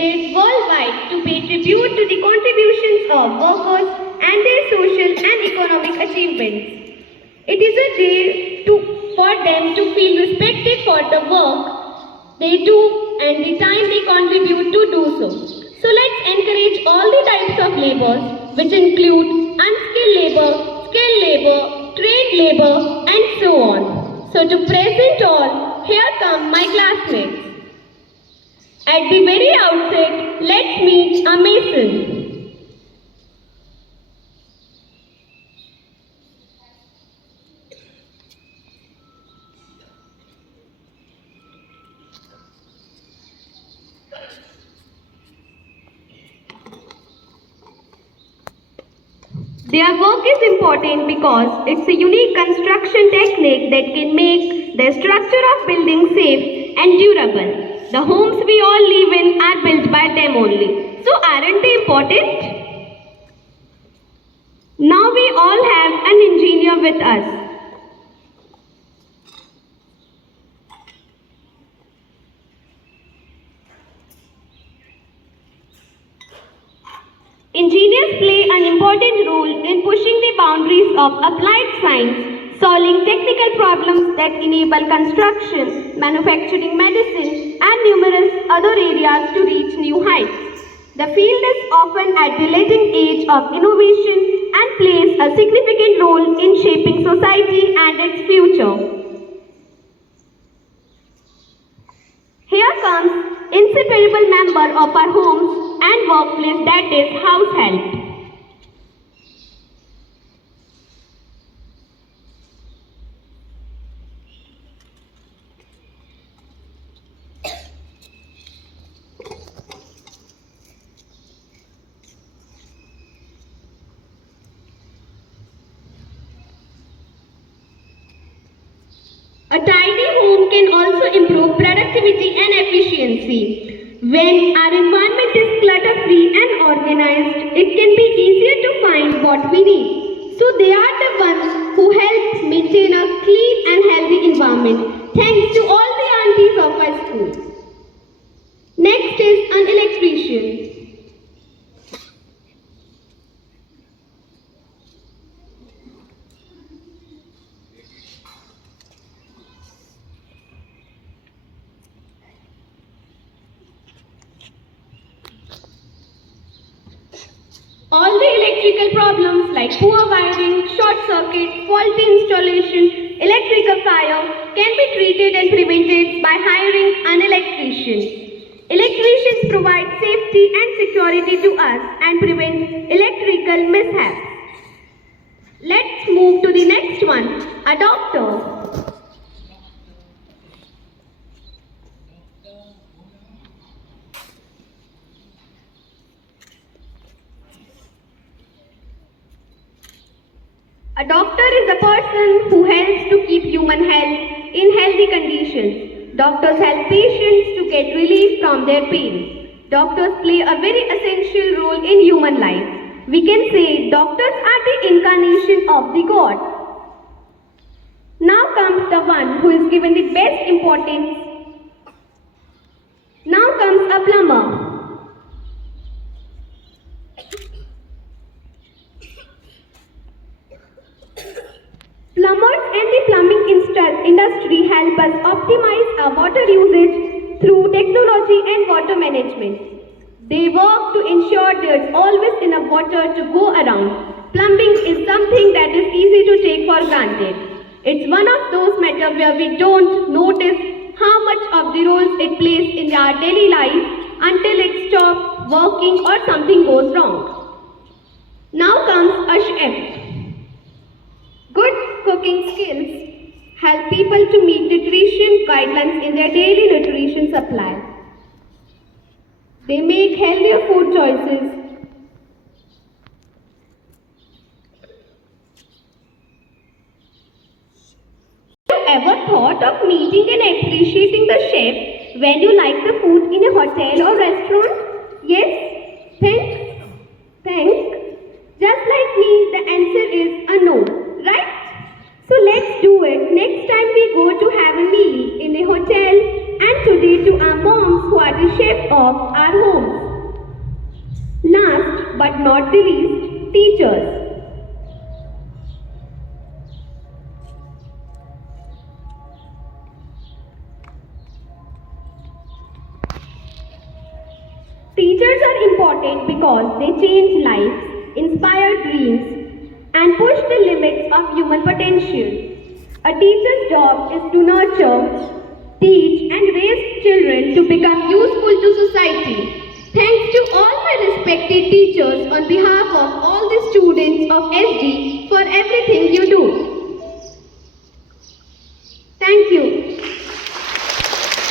celebrated worldwide to pay tribute to the contributions of workers and their social and economic achievements. It is a day for them to feel respected for the work they do and the time they contribute to do so. So let's encourage all the types of labors, which include unskilled labor, skilled labor, trade labor, and so on. So to present all, here come my classmates. At the very outset, let's meet a mason. Their work is important because it's a unique construction technique that can make the structure of buildings safe and durable. The homes we all live in are built by them only. So aren't they important? Now we all have an engineer with us. Engineers play an important role in pushing the boundaries of applied science, solving technical problems that enable construction, manufacturing, medicine, and numerous other areas to reach new heights. The field is often at the leading edge of innovation and plays a significant role in shaping society and its future. Here comes inseparable member of our homes and workplace, that is house help. A tidy home can also improve productivity and efficiency. When our environment is clutter-free and organized, it can be easier to find what we need. So they are the ones who help maintain a clean and healthy environment. Thanks to all the aunties of our school. Next is an electrician. All the electrical problems like poor wiring, short circuit, faulty installation, electrical fire can be treated and prevented by hiring an electrician. Electricians provide safety and security to us and prevent electrical mishaps. Let's move to the next one, a doctor. A doctor is a person who helps to keep human health in healthy conditions. Doctors help patients to get relief from their pain. Doctors play a very essential role in human life. We can say doctors are the incarnation of the God. Now comes the one who is given the best importance. Now comes a plumber. Plumbers and the plumbing industry help us optimize our water usage through technology and water management. They work to ensure there is always enough water to go around. Plumbing is something that is easy to take for granted. It's one of those matters where we don't notice how much of the roles it plays in our daily life until it stops working or something goes wrong. Now comes a chef. Good cooking skills help people to meet nutrition guidelines in their daily nutrition supply. They make healthier food choices. Have you ever thought of meeting and appreciating the chef when you like the food in a hotel or restaurant? Yes? Think? Just like me, the answer is a no, right? So let's do it next time we go to have a meal in a hotel, and today to our moms who are the chef of our home. homes. Last but not the least, teachers. Teachers are important because they change lives, inspire dreams, and push the limits of human potential. A teacher's job is to nurture, teach, and raise children to become useful to society. Thanks to all my respected teachers on behalf of all the students of SD for everything you do.